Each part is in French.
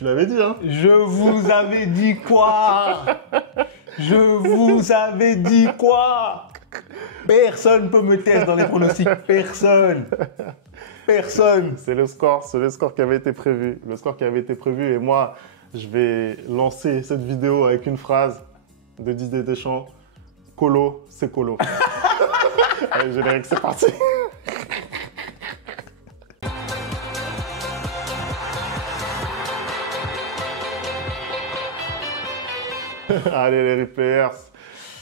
Tu l'avais dit, hein? Je vous avais dit quoi? Je vous avais dit quoi? Personne ne peut me tester dans les pronostics. Personne. Personne. C'est le score qui avait été prévu. Le score qui avait été prévu. Et moi, je vais lancer cette vidéo avec une phrase de Didier Deschamps. Colo, c'est colo. Allez, générique, c'est parti. Allez les replayers,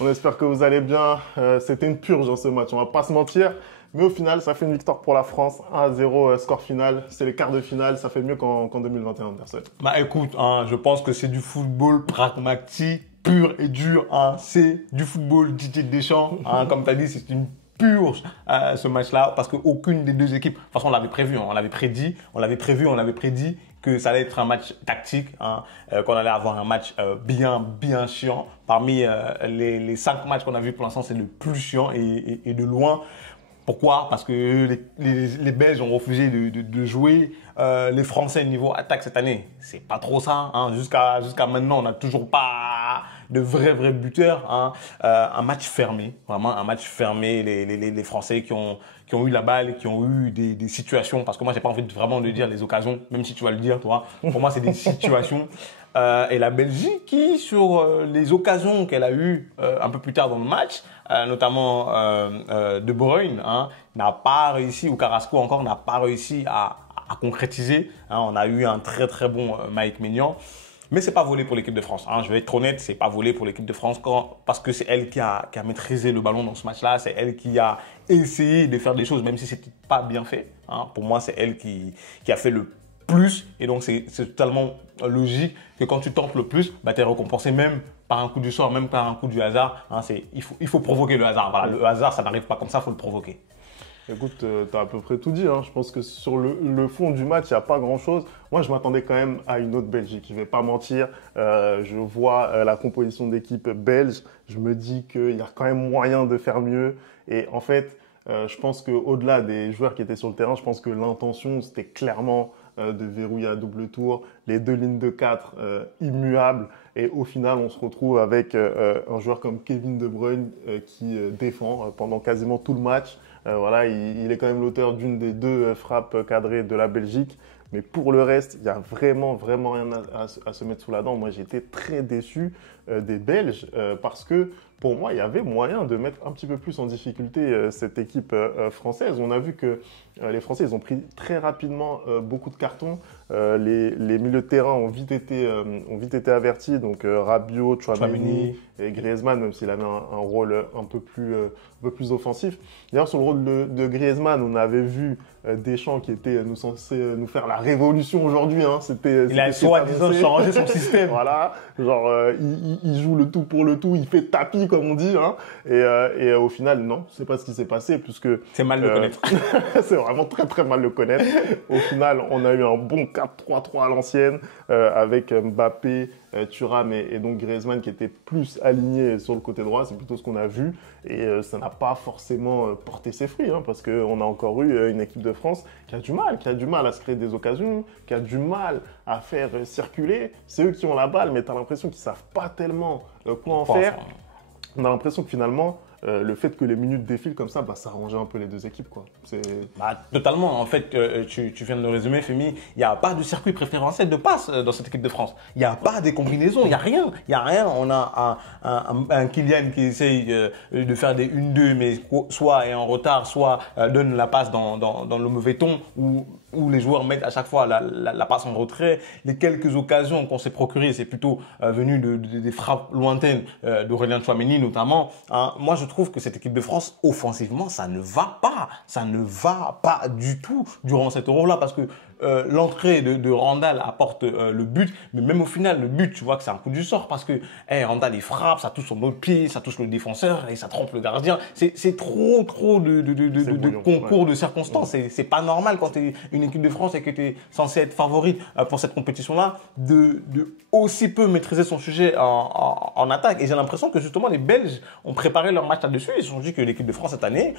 on espère que vous allez bien. C'était une purge dans ce match, on va pas se mentir. Mais au final, ça fait une victoire pour la France. 1-0 score final. C'est les quarts de finale, ça fait mieux qu'en 2021, personne. Bah écoute, hein, je pense que c'est du football pragmatique, pur et dur. Hein. C'est du football Didier Deschamps. Hein. Comme tu as dit, c'est une purge ce match-là. Parce qu'aucune des deux équipes, de toute façon on l'avait prévu, hein, on l'avait prédit, on l'avait prédit que ça allait être un match tactique, hein, qu'on allait avoir un match bien chiant. Parmi les 5 matchs qu'on a vus pour l'instant, c'est le plus chiant et de loin. Pourquoi? Parce que les Belges ont refusé de jouer les Français niveau attaque cette année. C'est pas trop ça. Hein. Jusqu'à maintenant, on n'a toujours pas de vrais buteurs. Hein. Un match fermé, vraiment un match fermé. Les Français qui ont eu la balle, qui ont eu des situations. Parce que moi, j'ai pas envie vraiment de dire les occasions, même si tu vas le dire, toi. Pour moi, c'est des situations. Et la Belgique qui, sur les occasions qu'elle a eues un peu plus tard dans le match, notamment De Bruyne, hein, n'a pas réussi, ou Carrasco encore, n'a pas réussi à concrétiser. Hein. On a eu un très bon Mike Maignan. Mais c'est pas volé pour l'équipe de France. Hein. Je vais être honnête, c'est pas volé pour l'équipe de France parce que c'est elle qui a maîtrisé le ballon dans ce match-là. C'est elle qui a essayé de faire des choses, même si c'était pas bien fait. Hein. Pour moi, c'est elle qui a fait le plus, et donc c'est totalement logique que quand tu tentes le plus, bah, tu es récompensé même par un coup du sort, même par un coup du hasard. Hein, il faut provoquer le hasard. Voilà, le hasard, ça n'arrive pas comme ça, il faut le provoquer. Écoute, tu as à peu près tout dit. Hein. Je pense que sur le fond du match, il n'y a pas grand-chose. Moi, je m'attendais quand même à une autre Belgique. Je ne vais pas mentir. Je vois la composition d'équipe belge. Je me dis qu'il y a quand même moyen de faire mieux. Et en fait, je pense qu'au-delà des joueurs qui étaient sur le terrain, je pense que l'intention, c'était clairement de verrouiller à double tour, les 2 lignes de 4 immuables, et au final on se retrouve avec un joueur comme Kevin De Bruyne qui défend pendant quasiment tout le match. Voilà, il est quand même l'auteur d'une des 2 frappes cadrées de la Belgique, mais pour le reste, il y a vraiment rien à se mettre sous la dent. Moi, j'étais très déçu des Belges parce que pour moi, il y avait moyen de mettre un petit peu plus en difficulté cette équipe française. On a vu que les Français, ils ont pris très rapidement beaucoup de cartons. Les milieux de terrain ont vite été avertis. Donc Rabiot, Tchouaméni et Griezmann, même s'il avait un rôle un peu plus offensif. D'ailleurs, sur le rôle de Griezmann, on avait vu Deschamps qui était censé nous faire la révolution aujourd'hui. Hein. Il a soi-disant changé son système. Voilà, genre il joue le tout pour le tout, il fait tapis comme on dit. Hein. Et au final, non, c'est pas ce qui s'est passé puisque c'est mal le connaître. C'est vraiment très mal le connaître. Au final, on a eu un bon 4-3-3 à l'ancienne avec Mbappé, Thuram et donc Griezmann qui était plus aligné sur le côté droit. C'est plutôt ce qu'on a vu et ça n'a pas forcément porté ses fruits hein, parce qu'on a encore eu une équipe de France qui a du mal à se créer des occasions, qui a du mal à faire circuler. C'est eux qui ont la balle, mais tu as l'impression qu'ils savent pas tellement quoi en faire. On a l'impression que finalement, le fait que les minutes défilent comme ça, bah, ça arrangeait un peu les 2 équipes. Quoi. Bah, totalement. En fait, tu viens de le résumer, Femi. Il n'y a pas de circuit préférentiel de passe dans cette équipe de France. Il n'y a pas des combinaisons. Il n'y a rien. On a un Kylian qui essaye de faire des 1-2, mais soit est en retard, soit donne la passe dans le mauvais ton, où les joueurs mettent à chaque fois la passe en retrait. Les quelques occasions qu'on s'est procurées, c'est plutôt venu des frappes lointaines d'Aurélien Tchouaméni notamment. Hein. Moi, je trouve que cette équipe de France, offensivement, ça ne va pas. Ça ne va pas du tout durant cet Euro-là parce que l'entrée de Randall apporte le but, mais même au final, le but, tu vois que c'est un coup du sort parce que Randall, il frappe, ça touche son autre pied, ça touche le défenseur et ça trompe le gardien. C'est trop de concours de circonstances. C'est pas normal quand tu es une équipe de France et que tu es censé être favorite pour cette compétition-là, de aussi peu maîtriser son sujet en attaque. Et j'ai l'impression que justement les Belges ont préparé leur match là-dessus. Ils se sont dit que l'équipe de France cette année,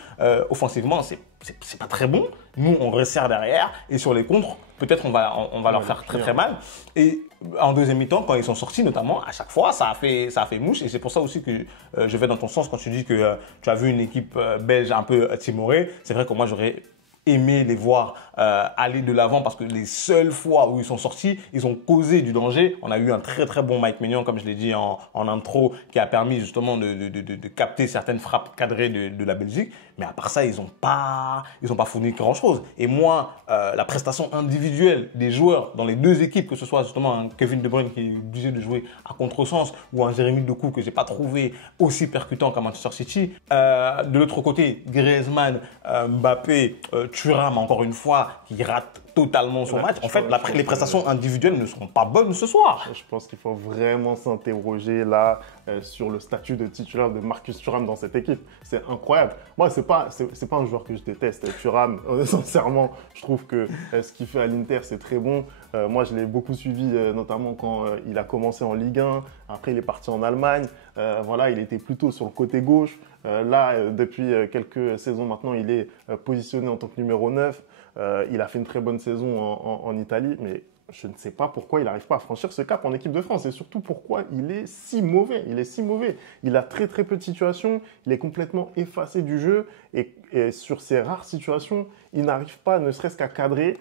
offensivement, c'est pas très bon. Nous, on resserre derrière et sur les contres, peut-être on va leur faire très très mal. Et en deuxième mi-temps, quand ils sont sortis, notamment, à chaque fois, ça a fait mouche. Et c'est pour ça aussi que je vais dans ton sens quand tu dis que tu as vu une équipe belge un peu timorée. C'est vrai que moi, j'aurais aimé les voir aller de l'avant parce que les seules fois où ils sont sortis, ils ont causé du danger. On a eu un très très bon Mike Maignan, comme je l'ai dit en intro, qui a permis justement de capter certaines frappes cadrées de la Belgique. Mais à part ça, ils n'ont pas fourni grand chose. Et moi, la prestation individuelle des joueurs dans les deux équipes, que ce soit justement un Kevin De Bruyne qui est obligé de jouer à contresens ou un Jérémy Doku que j'ai pas trouvé aussi percutant qu'à Manchester City. De l'autre côté, Griezmann, Mbappé, Thuram, encore une fois, qui rate totalement son match. En fait, les prestations individuelles ne seront pas bonnes ce soir. Je pense qu'il faut vraiment s'interroger là sur le statut de titulaire de Marcus Thuram dans cette équipe. C'est incroyable. Moi, c'est pas un joueur que je déteste. Thuram, sincèrement, je trouve que ce qu'il fait à l'Inter, c'est très bon. Moi, je l'ai beaucoup suivi, notamment quand il a commencé en Ligue 1. Après, il est parti en Allemagne. Voilà, il était plutôt sur le côté gauche. Là, depuis quelques saisons maintenant, il est positionné en tant que numéro 9. Il a fait une très bonne saison en Italie, mais je ne sais pas pourquoi il n'arrive pas à franchir ce cap en équipe de France et surtout pourquoi il est si mauvais. Il a très très peu de situations, il est complètement effacé du jeu et sur ces rares situations, il n'arrive pas ne serait-ce qu'à cadrer.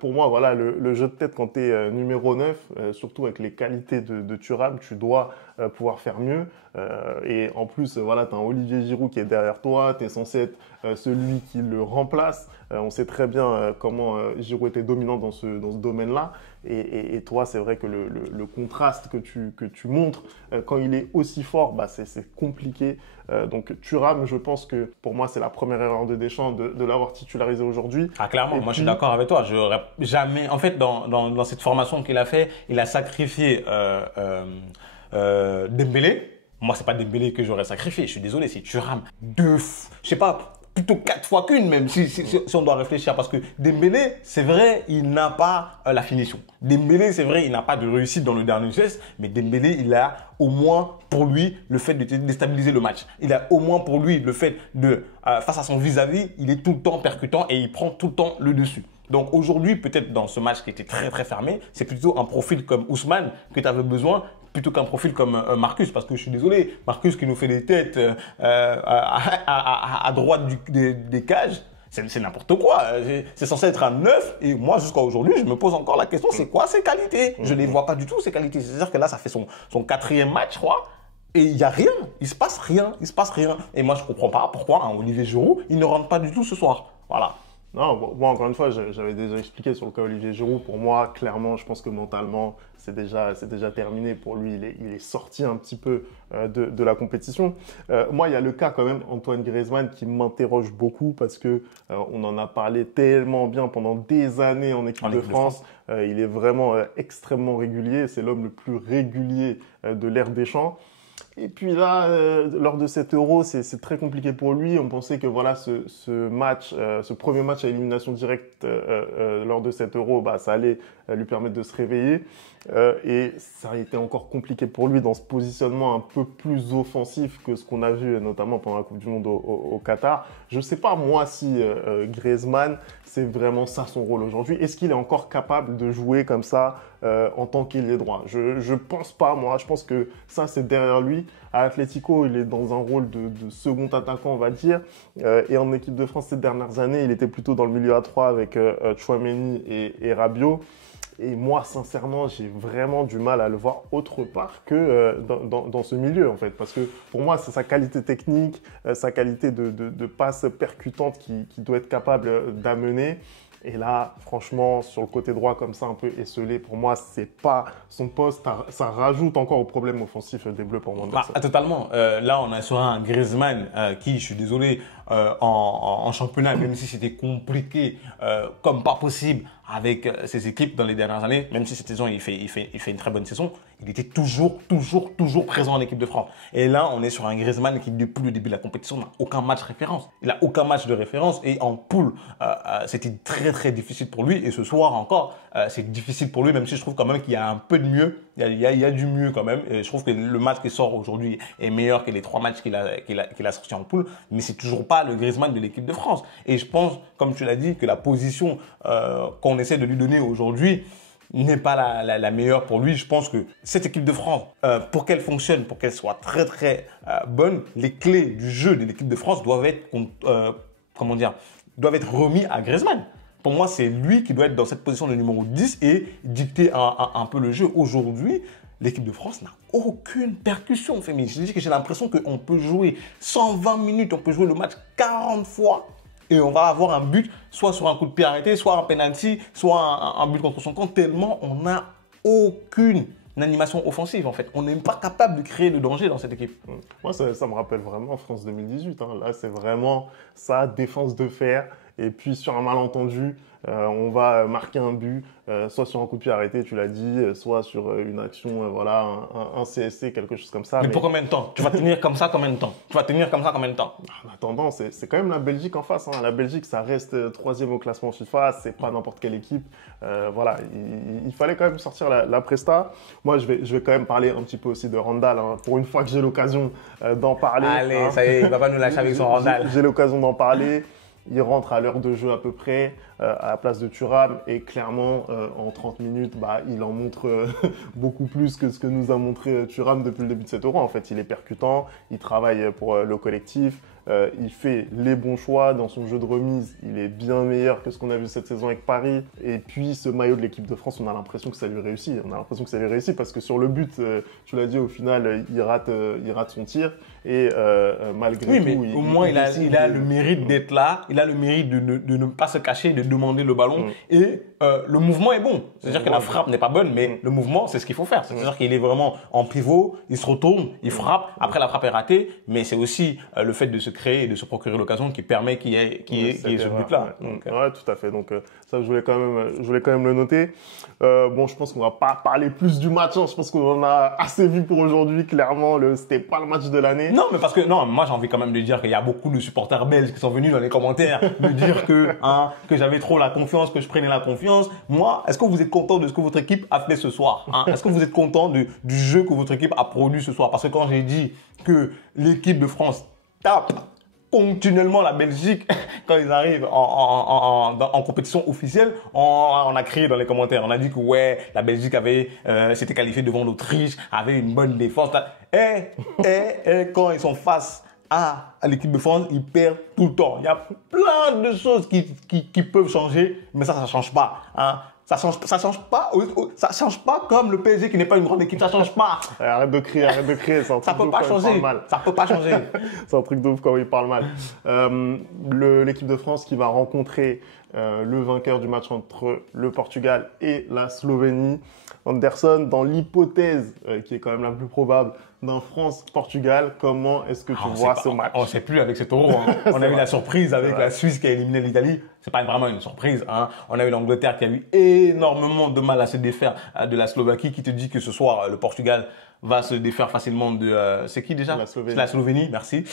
Pour moi, voilà, le jeu de tête quand tu es numéro 9, surtout avec les qualités de Thuram, tu dois pouvoir faire mieux. Et en plus, voilà, tu as un Olivier Giroud qui est derrière toi, tu es censé être celui qui le remplace. On sait très bien comment Giroud était dominant dans ce domaine-là. Et toi, c'est vrai que le contraste que tu montres quand il est aussi fort, bah, c'est compliqué. Donc Thuram, je pense que pour moi, c'est la première erreur de Deschamps de l'avoir titularisé aujourd'hui. Ah, clairement, moi je suis d'accord avec toi. J'aurais jamais, en fait, dans cette formation qu'il a fait, il a sacrifié Dembélé. Moi, c'est pas Dembélé que j'aurais sacrifié. Je suis désolé, c'est Thuram. Je sais pas, plutôt 4 fois qu'une même, si on doit réfléchir. Parce que Dembélé, c'est vrai, il n'a pas la finition. Dembélé, c'est vrai, il n'a pas de réussite dans le dernier geste. Mais Dembélé, il a au moins pour lui le fait de déstabiliser le match. Il a au moins pour lui le fait de, face à son vis-à-vis, il est tout le temps percutant et il prend tout le temps le dessus. Donc aujourd'hui, peut-être dans ce match qui était très très fermé, c'est plutôt un profil comme Ousmane que tu avais besoin plutôt qu'un profil comme Marcus. Parce que je suis désolé, Marcus qui nous fait des têtes à droite des cages, c'est n'importe quoi. C'est censé être un 9 et moi jusqu'à aujourd'hui, je me pose encore la question, c'est quoi ses qualités? Je ne les vois pas du tout ces qualités. C'est-à-dire que là, ça fait son 4e match, je crois. Et il n'y a rien, il se passe rien. Et moi, je ne comprends pas pourquoi un Olivier Giroud, il ne rentre pas du tout ce soir. Voilà. Non, moi, encore une fois, j'avais déjà expliqué sur le cas Olivier Giroud. Pour moi, clairement, je pense que mentalement, c'est déjà terminé. Pour lui, il est sorti un petit peu de la compétition. Moi, il y a le cas quand même, Antoine Griezmann, qui m'interroge beaucoup parce que on en a parlé tellement bien pendant des années en équipe de France. Il est vraiment extrêmement régulier. C'est l'homme le plus régulier de l'ère Deschamps. Et puis là, lors de cet Euro, c'est très compliqué pour lui. On pensait que voilà, ce premier match à élimination directe lors de cet Euro, bah, ça allait lui permettre de se réveiller. Et ça a été encore compliqué pour lui dans ce positionnement un peu plus offensif que ce qu'on a vu notamment pendant la Coupe du Monde au Qatar. Je ne sais pas moi si Griezmann, c'est vraiment ça son rôle aujourd'hui. Est-ce qu'il est encore capable de jouer comme ça en tant qu'ailier droit? Je pense pas, moi. Je pense que ça, c'est derrière lui. À Atlético, il est dans un rôle de second attaquant, on va dire. Et en équipe de France ces dernières années, il était plutôt dans le milieu à 3 avec Tchouaméni et Rabiot. Et moi, sincèrement, j'ai vraiment du mal à le voir autre part que dans ce milieu, en fait. Parce que pour moi, c'est sa qualité technique, sa qualité de passe percutante qui doit être capable d'amener. Et là, franchement, sur le côté droit, comme ça, un peu esselé, pour moi, c'est pas son poste. Ça rajoute encore au problème offensif des Bleus pour moi. Totalement. Là, on a sur un Griezmann qui, je suis désolé, en championnat, même si c'était compliqué, comme pas possible, avec ses équipes dans les dernières années, même si cette saison il fait une très bonne saison, il était toujours présent en équipe de France. Et là, on est sur un Griezmann qui, depuis le début de la compétition, n'a aucun match référence. Il n'a aucun match de référence et en poule, c'était très difficile pour lui. Et ce soir encore, c'est difficile pour lui, même si je trouve quand même qu'il y a un peu de mieux. Il y a du mieux quand même. Et je trouve que le match qui sort aujourd'hui est meilleur que les 3 matchs qu'il a sortis en poule. Mais c'est toujours pas le Griezmann de l'équipe de France. Et je pense, comme tu l'as dit, que la position qu'on essaie de lui donner aujourd'hui n'est pas la meilleure pour lui. Je pense que cette équipe de France, pour qu'elle fonctionne, pour qu'elle soit très bonne, les clés du jeu de l'équipe de France doivent être, doivent être remis à Griezmann. Pour moi, c'est lui qui doit être dans cette position de numéro 10 et dicter un peu le jeu. Aujourd'hui, l'équipe de France n'a aucune percussion féminine. Je dis que j'ai l'impression qu'on peut jouer 120 minutes, on peut jouer le match 40 fois et on va avoir un but, soit sur un coup de pied arrêté, soit un penalty, soit un but contre son camp, tellement on n'a aucune animation offensive en fait. On n'est pas capable de créer de danger dans cette équipe. Moi, ça me rappelle vraiment France 2018. Là, c'est vraiment ça, défense de fer. Et puis sur un malentendu, on va marquer un but, soit sur un coup de pied arrêté, tu l'as dit, soit sur une action, voilà, un CSC, quelque chose comme ça. Mais pour combien de temps? Tu vas tenir comme ça combien de temps? En attendant, c'est quand même la Belgique en face. La Belgique, ça reste 3e au classement FIFA, c'est pas n'importe quelle équipe. Voilà, il fallait quand même sortir la presta. Moi, je vais quand même parler un petit peu aussi de Randall. Pour une fois que j'ai l'occasion d'en parler. Allez, ça y est, il va pas nous lâcher avec son Randall. J'ai l'occasion d'en parler. Il rentre à l'heure de jeu à peu près, à la place de Thuram. Et clairement, en 30 minutes, il en montre beaucoup plus que ce que nous a montré Thuram depuis le début de cet Euro. En fait, il est percutant, il travaille pour le collectif. Il fait les bons choix dans son jeu de remise. Il est bien meilleur que ce qu'on a vu cette saison avec Paris. Et puis, ce maillot de l'équipe de France, on a l'impression que ça lui réussit. Parce que sur le but, tu l'as dit, au final, il rate son tir. Et malgré tout, mais tout, au moins, il a le mérite d'être là. Il a le mérite de ne pas se cacher, de demander le ballon. Et le mouvement est bon. C'est-à-dire que la frappe n'est pas bonne, mais le mouvement, c'est ce qu'il faut faire. C'est-à-dire qu'il est vraiment en pivot, il se retourne, il frappe. Après, la frappe est ratée. Mais c'est aussi le fait de se créer et de se procurer l'occasion qui permet qu'il y ait ce but-là. Ouais, tout à fait. Donc ça, je voulais quand même le noter. Bon, je pense qu'on va pas parler plus du match. Je pense qu'on en a assez vu pour aujourd'hui. Clairement, c'était pas le match de l'année. Non, mais parce que moi, j'ai envie quand même de dire qu'il y a beaucoup de supporters belges qui sont venus dans les commentaires me dire que j'avais trop la confiance, que je prenais la confiance. Moi, est-ce que vous êtes content de ce que votre équipe a fait ce soir? Est-ce que vous êtes content du jeu que votre équipe a produit ce soir? Parce que quand j'ai dit que l'équipe de France tape continuellement la Belgique quand ils arrivent en compétition officielle, on a crié dans les commentaires. On a dit que ouais, la Belgique s'était qualifiée devant l'Autriche, avait une bonne défense. Et quand ils sont face à l'équipe de France, ils perdent tout le temps. Il y a plein de choses qui peuvent changer, mais ça change pas. Ça change pas comme le PSG qui n'est pas une grande équipe, ça change pas. Arrête de crier, ça peut pas changer. C'est un truc de ouf quand il parle mal. L'équipe de France qui va rencontrer le vainqueur du match entre le Portugal et la Slovénie. Anderson, dans l'hypothèse qui est quand même la plus probable d'un France-Portugal, comment est-ce que tu vois ce match? On ne sait plus avec cet Euro. On a eu la surprise avec la Suisse qui a éliminé l'Italie. C'est pas vraiment une surprise. On a eu l'Angleterre qui a eu énormément de mal à se défaire de la Slovaquie, qui te dit que ce soir, le Portugal va se défaire facilement de... c'est qui déjà? C'est la Slovénie, merci.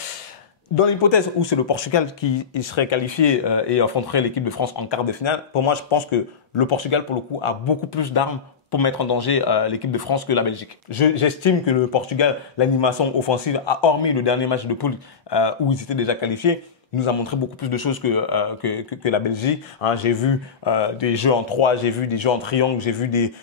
Dans l'hypothèse où c'est le Portugal qui serait qualifié et affronterait l'équipe de France en quart de finale, pour moi, je pense que le Portugal, pour le coup, a beaucoup plus d'armes pour mettre en danger l'équipe de France que la Belgique. J'estime que le Portugal, l'animation offensive, hormis le dernier match de poule où ils étaient déjà qualifiés, nous a montré beaucoup plus de choses que la Belgique. J'ai vu des jeux en 3, j'ai vu des jeux en triangle, j'ai vu des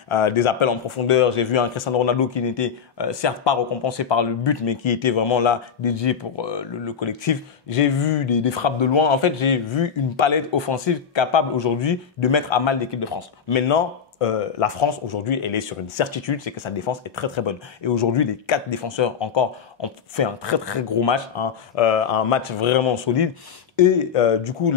appels en profondeur, j'ai vu un Cristiano Ronaldo qui n'était certes pas récompensé par le but, mais qui était vraiment là dédié pour le collectif. J'ai vu des frappes de loin. En fait, j'ai vu une palette offensive capable aujourd'hui de mettre à mal l'équipe de France. Maintenant, la France, aujourd'hui, elle est sur une certitude, c'est que sa défense est très très bonne. Et aujourd'hui, les 4 défenseurs encore ont fait un très très gros match, un match vraiment solide. Et du coup,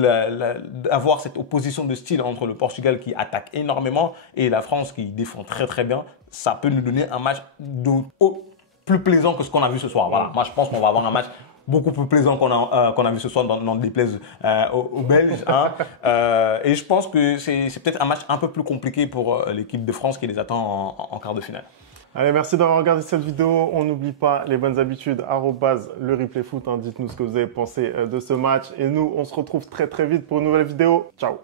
avoir cette opposition de style entre le Portugal qui attaque énormément et la France qui défend très très bien, ça peut nous donner un match plus plaisant que ce qu'on a vu ce soir. Voilà. Moi, je pense qu'on va avoir un match beaucoup plus plaisant qu'on a vu ce soir dans le déplaise aux Belges. Hein. Et je pense que c'est peut-être un match un peu plus compliqué pour l'équipe de France qui les attend en quart de finale. Allez, merci d'avoir regardé cette vidéo. On n'oublie pas les bonnes habitudes, @le replay foot. Hein. Dites-nous ce que vous avez pensé de ce match. Et nous, on se retrouve très très vite pour une nouvelle vidéo. Ciao.